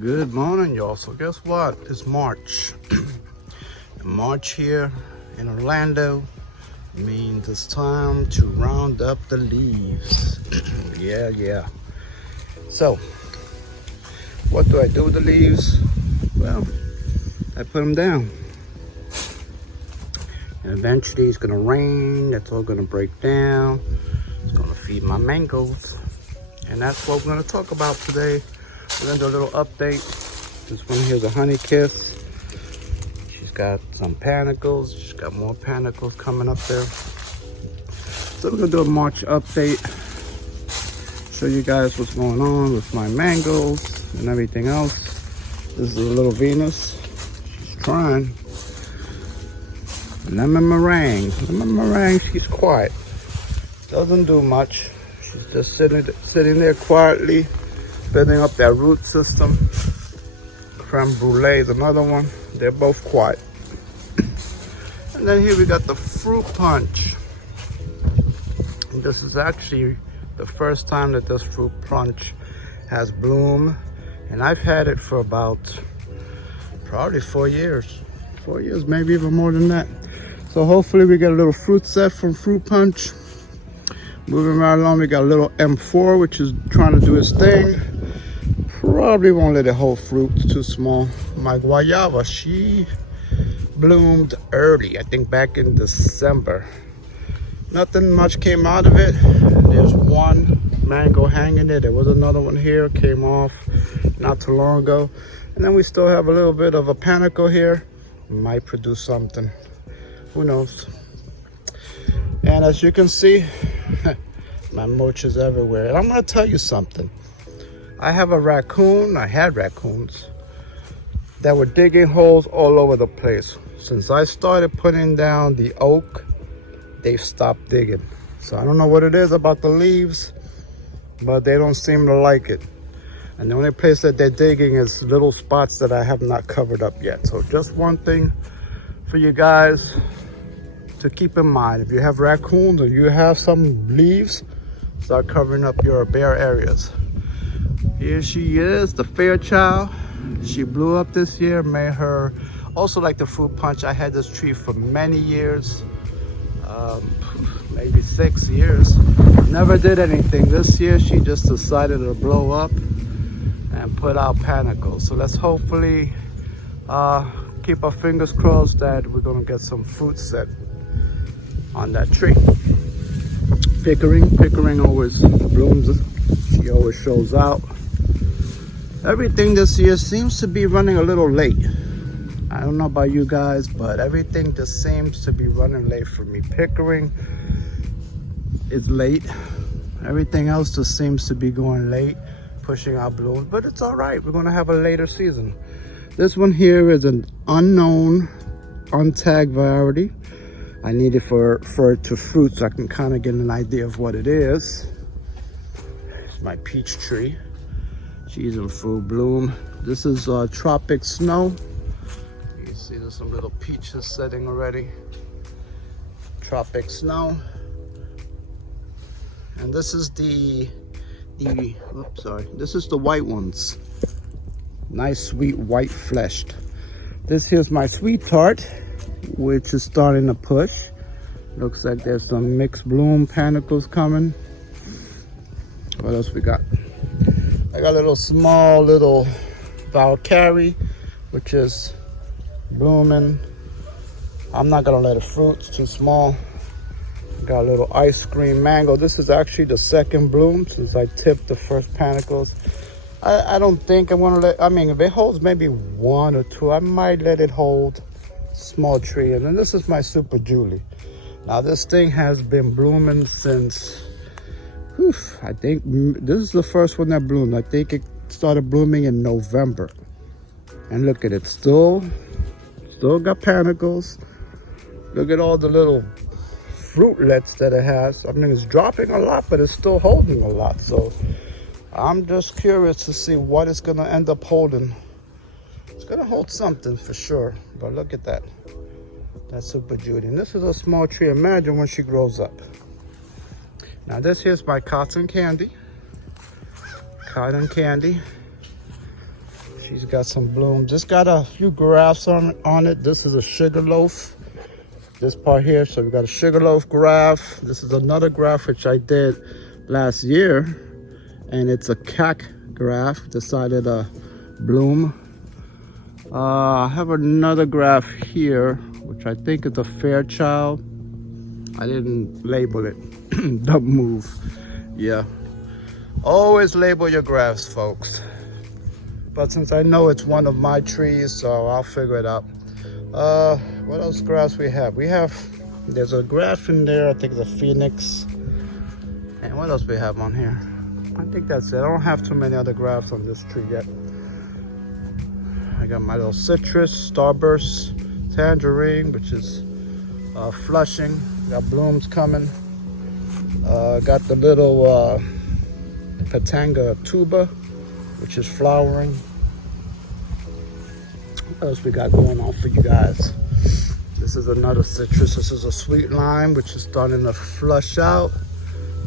Good morning, y'all. So guess what? It's March. March here in Orlando means it's time to round up the leaves. Yeah. So, what do I do with the leaves? Well, I put them down. And eventually it's gonna rain, it's all gonna break down. It's gonna feed my mangoes. And that's what we're gonna talk about today. We're gonna do a little update. This one here's a honey kiss. She's got some panicles. She's got more panicles coming up there. So we're gonna do a March update. Show you guys what's going on with my mangoes and everything else. This is a little Venus. She's trying. Lemon meringue, she's quiet. Doesn't do much. She's just sitting there quietly, building up that root system. Creme brulee is another one. They're both quiet. And then here we got the fruit punch. And this is actually the first time that this fruit punch has bloom. And I've had it for about probably 4 years. 4 years, maybe even more than that. So hopefully we get a little fruit set from fruit punch. Moving right along, we got a little M4, which is trying to do its thing. Probably won't let it hold fruit, it's too small. My guayaba, she bloomed early, I think back in December. Nothing much came out of it. There's one mango hanging there. There was another one here, came off not too long ago. And then we still have a little bit of a panicle here. Might produce something, who knows. And as you can see, my mulch is everywhere. And I'm gonna tell you something. I had raccoons that were digging holes all over the place. Since I started putting down the oak, they've stopped digging. So I don't know what it is about the leaves, but they don't seem to like it. And the only place that they're digging is little spots that I have not covered up yet. So just one thing for you guys to keep in mind. If you have raccoons or you have some leaves, start covering up your bare areas. Here she is, the Fairchild. She blew up this year, made her also like the fruit punch. I had this tree for many years, maybe 6 years. Never did anything. This year she just decided to blow up and put out panicles. So let's hopefully keep our fingers crossed that we're gonna get some fruit set on that tree. Pickering always blooms. She always shows out. Everything this year seems to be running a little late. I don't know about you guys, but everything just seems to be running late for me. Pickering is late. Everything else just seems to be going late, pushing out blooms, but it's all right. We're gonna have a later season. This one here is an unknown, untagged variety. I need it for it to fruit so I can kind of get an idea of what it is. It's my peach tree. She's in full bloom. This is tropic snow. You can see there's some little peaches setting already. Tropic snow. And this is this is the white ones. Nice sweet white fleshed. This here's my sweet tart, which is starting to push. Looks like there's some mixed bloom panicles coming. What else we got? I got a little small Valkyrie, which is blooming. I'm not gonna let it fruit, it's too small. Got a little ice cream mango. This is actually the second bloom since I tipped the first panicles. I don't think I want to let, if it holds maybe 1 or 2, I might let it hold small tree. And then this is my Super Julie. Now this thing has been blooming since, I think this is the first one that bloomed. I think it started blooming in November. And look at it, still got panicles. Look at all the little fruitlets that it has. It's dropping a lot, but it's still holding a lot. So I'm just curious to see what it's gonna end up holding. It's gonna hold something for sure, but look at that. That's Super Judy. And this is a small tree. Imagine when she grows up. Now this here's my cotton candy. Cotton candy. She's got some blooms. Just got a few grafts on it. This is a Sugarloaf. This part here, so we got a Sugarloaf graft. This is another graft which I did last year, and it's a cack graft. Decided to bloom. I have another graft here, which I think is a Fairchild. I didn't label it. Don't move. Yeah. Always label your grafts, folks. But since I know it's one of my trees, so I'll figure it out. What else grafts we have? There's a graft in there, I think it's a Phoenix. And what else we have on here? I think that's it. I don't have too many other grafts on this tree yet. I got my little citrus, Starburst, tangerine, which is flushing. Got blooms coming. Got the little Patanga tuba, which is flowering. What else we got going on for you guys? This is another citrus. This is a sweet lime, which is starting to flush out.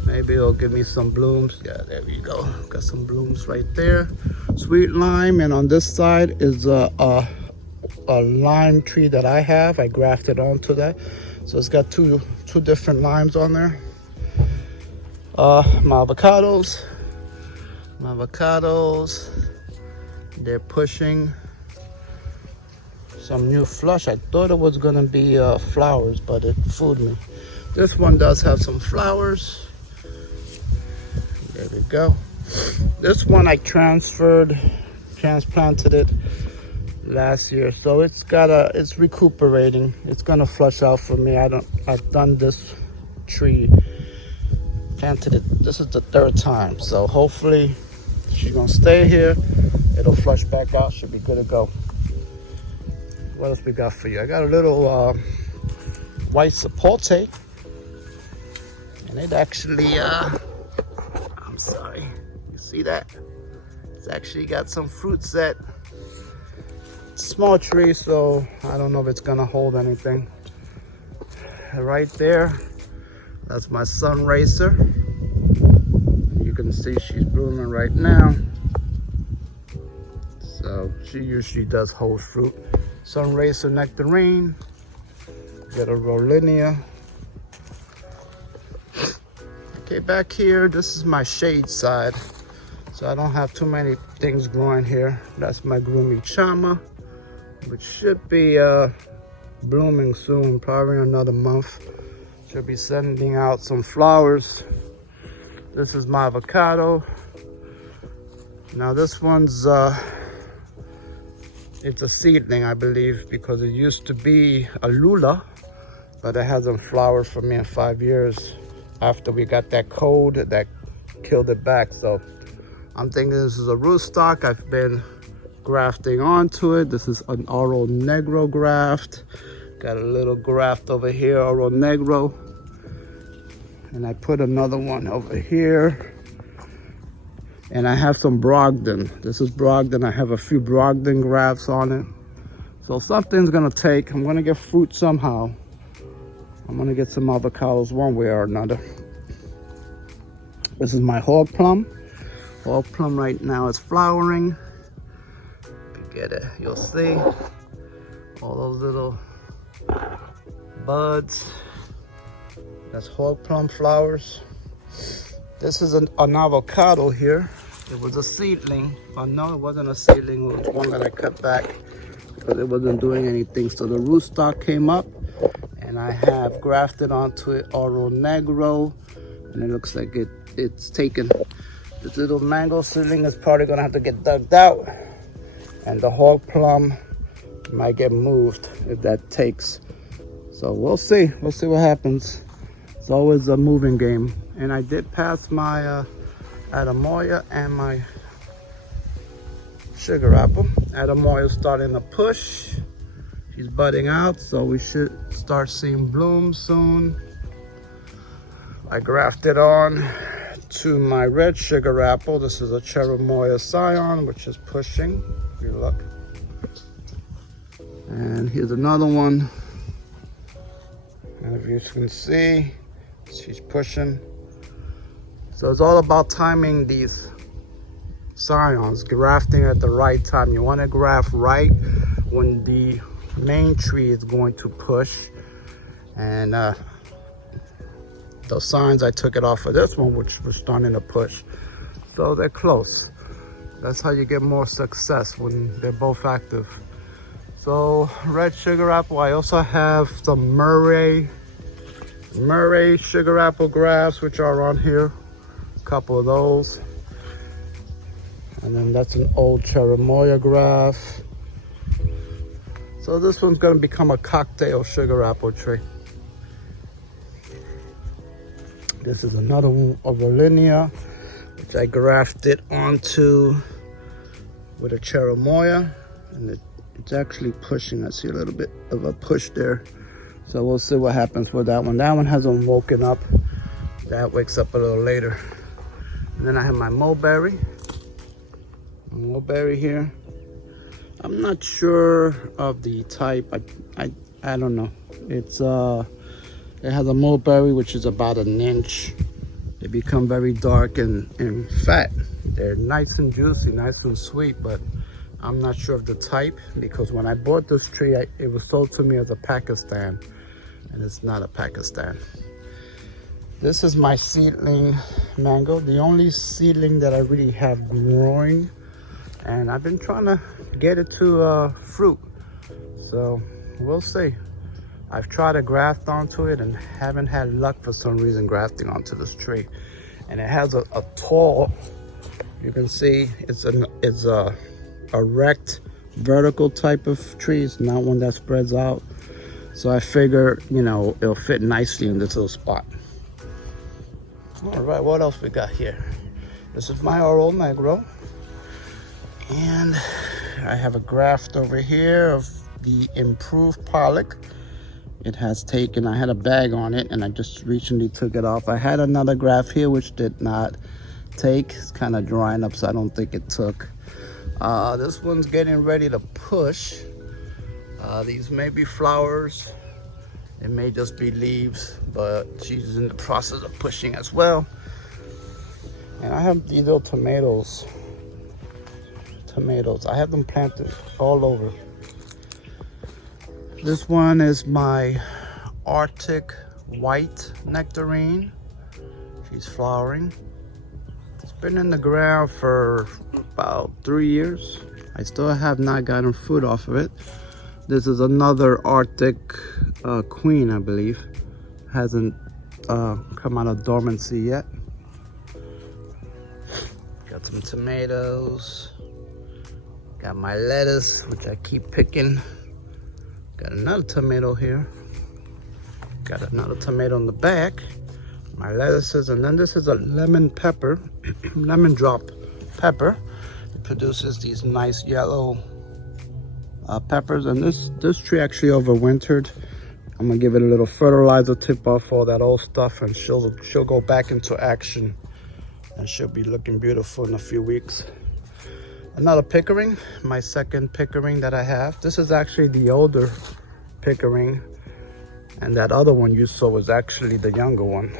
Maybe it'll give me some blooms. Yeah, there we go. Got some blooms right there. Sweet lime, and on this side is a lime tree that I have. I grafted onto that. So it's got two different limes on there. My avocados. They're pushing some new flush. I thought it was gonna be flowers, but it fooled me. This one does have some flowers. There we go. This one I transplanted it last year, so it's recuperating. It's gonna flush out for me. I've done this tree, planted it. This is the third time, so hopefully she's gonna stay here. It'll flush back out. Should be good to go. What else we got for you? I got a little white Saport, and it actually I'm sorry, you see that? It's actually got some fruit set. Small tree, so I don't know if it's gonna hold anything. Right there, that's my sun racer. You can see she's blooming right now. So she usually does hold fruit. Sun racer nectarine. Get a Rollinia. Okay, back here, this is my shade side. So I don't have too many things growing here. That's my gloomy chama, which should be blooming soon, probably in another month. Should be sending out some flowers. This is my avocado. Now this one's it's a seedling, I believe, because it used to be a lula, but it hasn't flowered for me in 5 years after we got that cold that killed it back. So I'm thinking this is a rootstock. I've been grafting onto it. This is an Oro Negro graft. Got a little graft over here, Oro Negro. And I put another one over here. And I have some Brogdon. This is Brogdon. I have a few Brogdon grafts on it. So something's gonna take. I'm gonna get fruit somehow. I'm gonna get some avocados one way or another. This is my Hog Plum. Hog Plum right now is flowering. If you get it, you'll see all those little buds. That's Hog Plum flowers. This is an avocado here. It was a seedling. Oh no, it wasn't a seedling. It was one that I cut back because it wasn't doing anything. So the rootstock came up, and I have grafted onto it Oro Negro, and it looks like it's taken. This little mango seedling is probably gonna have to get dug out, and the Hog Plum might get moved if that takes. So we'll see. We'll see what happens. It's always a moving game. And I did pass my Adamoya and my sugar apple. Adamoya is starting to push. She's budding out, so we should start seeing blooms soon. I grafted on to my red sugar apple. This is a Cheram MOA Scion, which is pushing. If you look. And here's another one. And if you can see, she's pushing. So it's all about timing these scions, grafting at the right time. You want to graft right when the main tree is going to push. And those signs, I took it off of this one, which was starting to push. So they're close. That's how you get more success, when they're both active. So red sugar apple. I also have some Murray sugar apple grafts, which are on here. A couple of those. And then that's an old Cheram MOA graft. So this one's gonna become a cocktail sugar apple tree. This is another one of a linear, which I grafted onto with a Cheram MOA, and it's actually pushing. I see a little bit of a push there. So we'll see what happens with that one. That one hasn't woken up. That wakes up a little later. And then I have my mulberry. Mulberry here. I'm not sure of the type. I don't know. It's it has a mulberry which is about an inch. They become very dark and fat. They're nice and juicy, nice and sweet, but I'm not sure of the type, because when I bought this tree, it was sold to me as a Pakistan, and it's not a Pakistan. This is my seedling mango, the only seedling that I really have growing, and I've been trying to get it to fruit, so we'll see. I've tried to graft onto it and haven't had luck for some reason grafting onto this tree. And it has a tall, you can see it's a erect vertical type of tree. It's not one that spreads out. So I figure, you know, it'll fit nicely in this little spot. All right, what else we got here? This is my Oro Negro. And I have a graft over here of the improved pollock. It has taken, I had a bag on it and I just recently took it off. I had another graft here which did not take. It's kind of drying up, so I don't think it took. This one's getting ready to push. These may be flowers. It may just be leaves, but she's in the process of pushing as well. And I have these little tomatoes. I have them planted all over. This one is my Arctic white nectarine. She's flowering. It's been in the ground for about 3 years. I still have not gotten fruit off of it. This is another Arctic queen, I believe. Hasn't come out of dormancy yet. Got some tomatoes. Got my lettuce, which I keep picking. Got another tomato here. Got another tomato in the back. My lettuces, and then this is a lemon pepper, lemon drop pepper. It produces these nice yellow peppers, and this tree actually overwintered. I'm gonna give it a little fertilizer, tip off all that old stuff, and she'll go back into action, and she'll be looking beautiful in a few weeks. Another pickering, my second pickering that I have. This is actually the older pickering, and that other one you saw was actually the younger one.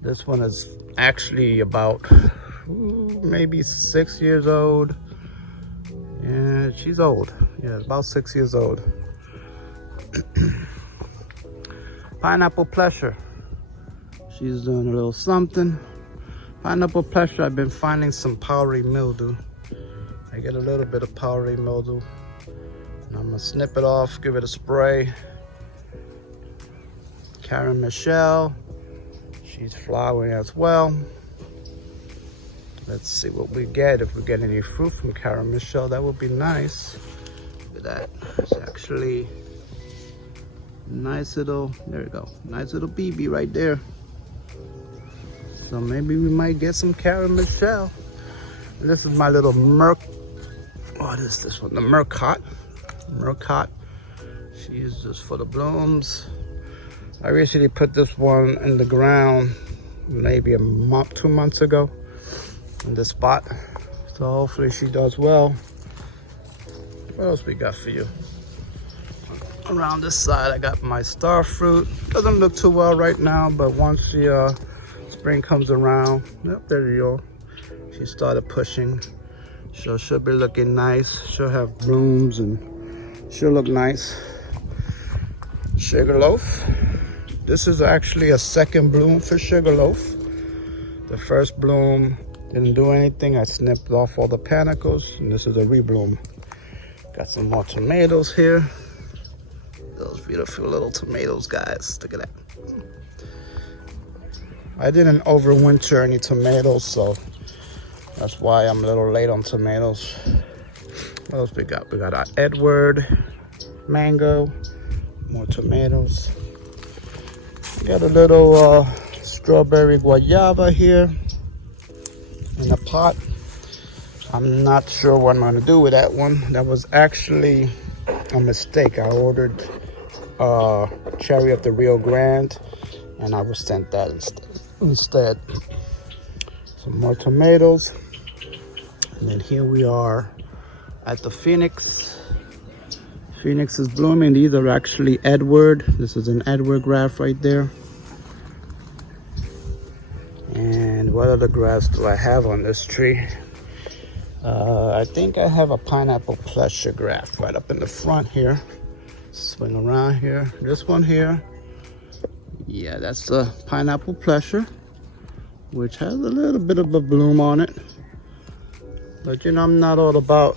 This one is actually about maybe 6 years old. Yeah, she's old. Yeah, about 6 years old. Pineapple Pleasure. She's doing a little something. Pineapple Pleasure, I've been finding some powdery mildew. I get a little bit of powdery mildew. And I'm gonna snip it off, give it a spray. Caram Michelle, she's flowering as well. Let's see what we get. If we get any fruit from Caram Michelle, that would be nice. Look at that. It's actually nice little, there we go. Nice little BB right there. So maybe we might get some Caram Michelle. And this is my little what is this one? The Murcot. She's just for the blooms. I recently put this one in the ground maybe a month, 2 months ago in this spot. So hopefully she does well. What else we got for you? Around this side I got my Starfruit. Doesn't look too well right now, but once the spring comes around, yep, there you go. She started pushing. So she'll be looking nice. She'll have blooms and she'll look nice. Sugarloaf. This is actually a second bloom for Sugarloaf. The first bloom didn't do anything. I snipped off all the panicles, and this is a rebloom. Got some more tomatoes here. Those beautiful little tomatoes, guys. Look at that. I didn't overwinter any tomatoes, so that's why I'm a little late on tomatoes. What else we got? We got our Edward mango, more tomatoes. We got a little strawberry guayaba here in a pot. I'm not sure what I'm gonna do with that one. That was actually a mistake. I ordered cherry of the Rio Grande, and I was sent that instead. Some more tomatoes. And then here we are at the Phoenix. Phoenix is blooming. These are actually Edward. This is an Edward graft right there. And what other grafts do I have on this tree? I think I have a pineapple pleasure graft right up in the front here. Swing around here. This one here. Yeah, that's the pineapple pleasure, which has a little bit of a bloom on it. But you know, I'm not all about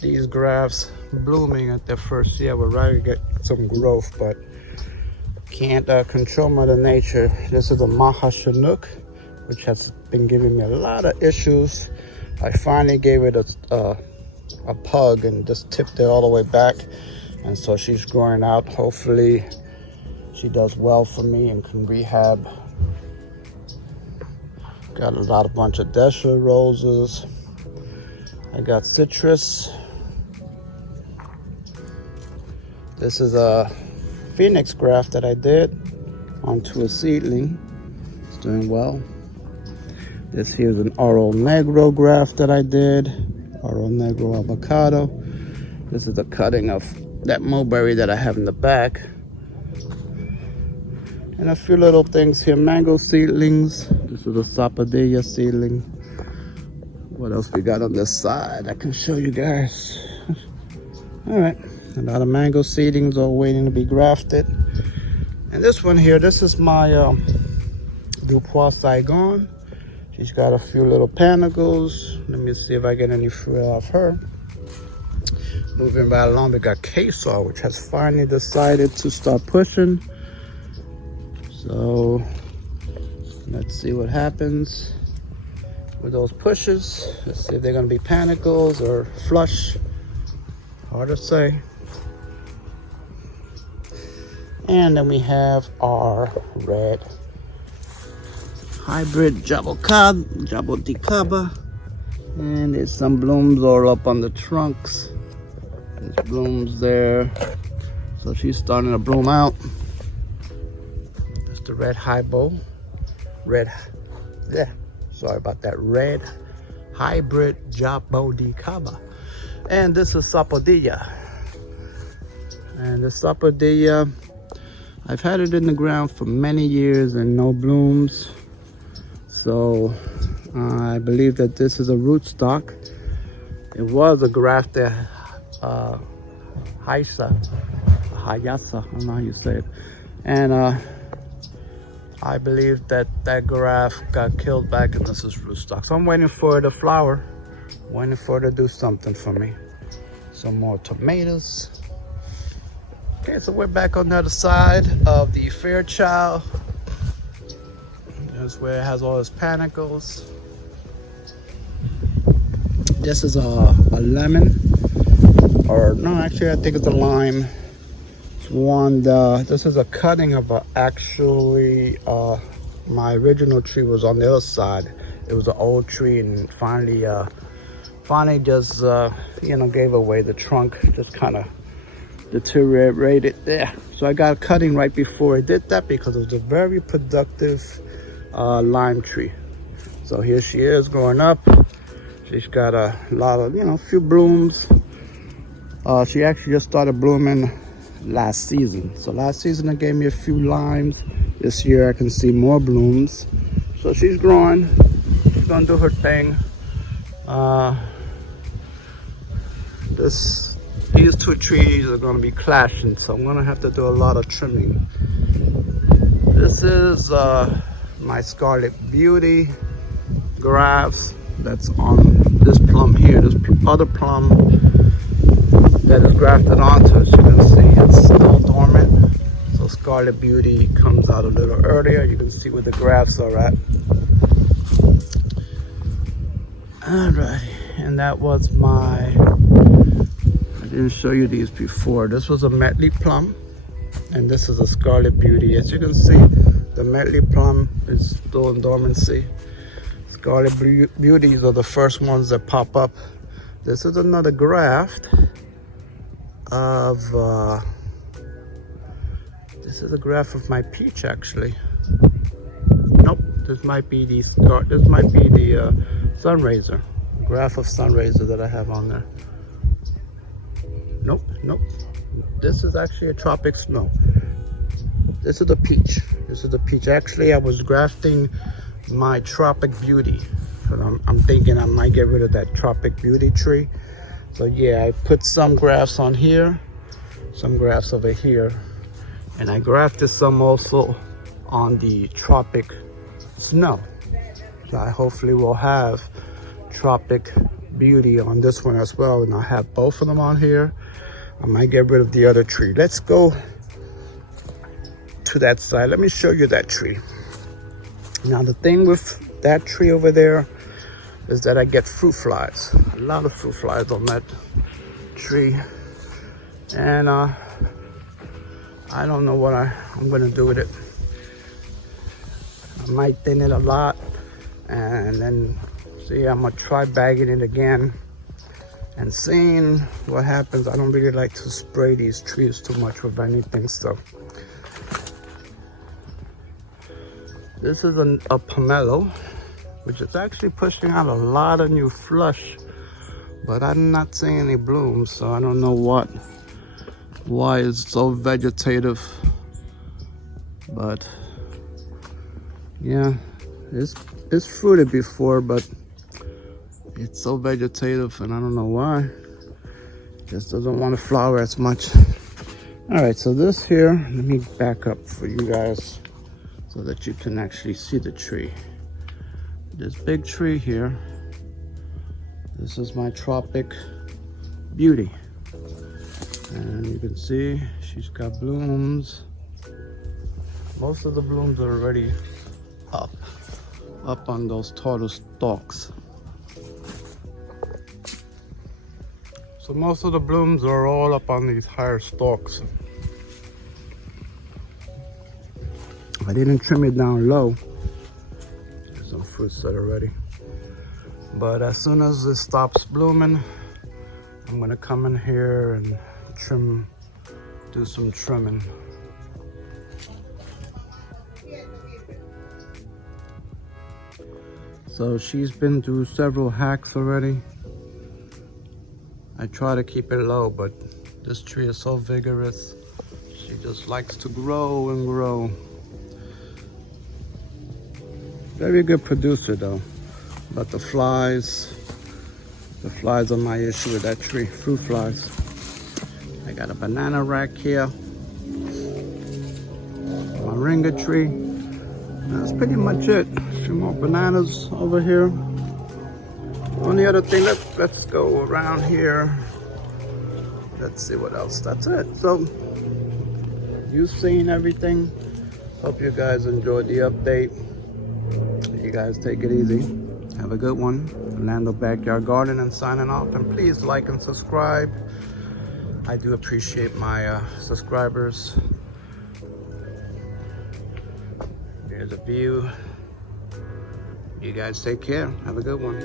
these grafts blooming at their first year. We're ready to get some growth, but can't control Mother Nature. This is a Maha Chinook, which has been giving me a lot of issues. I finally gave it a pug and just tipped it all the way back, and so she's growing out. Hopefully she does well for me and can rehab. Got a bunch of Desha roses. I got citrus. This is a Phoenix graft that I did onto a seedling. It's doing well. This here is an Oro Negro graft that I did. Oro Negro avocado. This is a cutting of that mulberry that I have in the back. And a few little things here. Mango seedlings. This is a Sapodilla seedling. What else we got on this side? I can show you guys. All right. A lot of mango seedlings all waiting to be grafted. And this one here, this is my Quaw Saigon. She's got a few little panicles. Let me see if I get any fruit off her. Moving right along, we got Queso, which has finally decided to start pushing. So let's see what happens with those pushes. Let's see if they're gonna be panicles or flush. Hard to say. And then we have our red hybrid Jabo Diaba. And there's some blooms all up on the trunks. There's blooms there. So she's starting to bloom out. That's the red sorry about that. Red hybrid Jabo Diaba. And this is Sapodilla. And the Sapodilla, I've had it in the ground for many years and no blooms. So I believe that this is a rootstock. It was a grafted Hayasa, I don't know how you say it. And I believe that that graft got killed back and this is rootstock. So I'm waiting for it to flower, waiting for it to do something for me. Some more tomatoes. Okay, so we're back on the other side of the Fairchild. That's where it has all its panicles. This is a lemon, or no, actually I think it's a lime. It's one. This is a cutting of actually my original tree was on the other side. It was an old tree, and finally just gave away. The trunk just kind of deteriorated there. So I got a cutting right before I did that because it was a very productive lime tree. So here she is growing up. She's got a lot of, a few blooms. She actually just started blooming last season. So last season it gave me a few limes. This year I can see more blooms. So she's growing. gonna do her thing. These two trees are gonna be clashing, so I'm gonna have to do a lot of trimming. This is my Scarlet Beauty grafts that's on this plum here. This other plum that is grafted onto, as you can see, it's still dormant. So Scarlet Beauty comes out a little earlier. You can see where the grafts are at. Alright, and that was my, I didn't show you these before. This was a Medley plum, and this is a Scarlet Beauty. As you can see, the Medley plum is still in dormancy. Scarlet Beauties are the first ones that pop up. This is another graft of, this is a graft of my peach actually. Nope, this might be the Sunraiser, graft of Sunraiser that I have on there. Nope. This is actually a Tropic Snow. This is the peach. This is the peach. Actually, I was grafting my Tropic Beauty. I'm thinking I might get rid of that Tropic Beauty tree. So yeah, I put some grafts on here, some grafts over here, and I grafted some also on the Tropic Snow. So I hopefully will have Tropic Beauty on this one as well, and I'll have both of them on here. I might get rid of the other tree. Let's go to that side. Let me show you that tree. Now the thing with that tree over there is that I get fruit flies, a lot of fruit flies on that tree, and I don't know what I'm gonna do with it. I might thin it a lot, and then see, I'm gonna try bagging it again and seeing what happens. I don't really like to spray these trees too much with anything, so. This is a Pomelo, which is actually pushing out a lot of new flush, but I'm not seeing any blooms, so I don't know why it's so vegetative. But yeah, it's fruited before, but it's so vegetative, and I don't know why. Just doesn't want to flower as much. All right, so this here, let me back up for you guys so that you can actually see the tree. This big tree here, this is my Tropic Beauty. And you can see she's got blooms. Most of the blooms are already up on those taller stalks. So most of the blooms are all up on these higher stalks. I didn't trim it down low. There's some fruits that are ready. But as soon as it stops blooming, I'm gonna come in here and do some trimming. So she's been through several hacks already. I try to keep it low, but this tree is so vigorous. She just likes to grow and grow. Very good producer though, but the flies are my issue with that tree, fruit flies. I got a banana rack here, moringa tree. That's pretty much it. A few more bananas over here. Only other thing, let's go around here. Let's see what else. That's it. So you've seen everything. Hope you guys enjoyed the update. You guys take it easy. Have a good one. Orlando Backyard Garden and signing off. And please like and subscribe. I do appreciate my subscribers. Here's a view. You guys take care. Have a good one.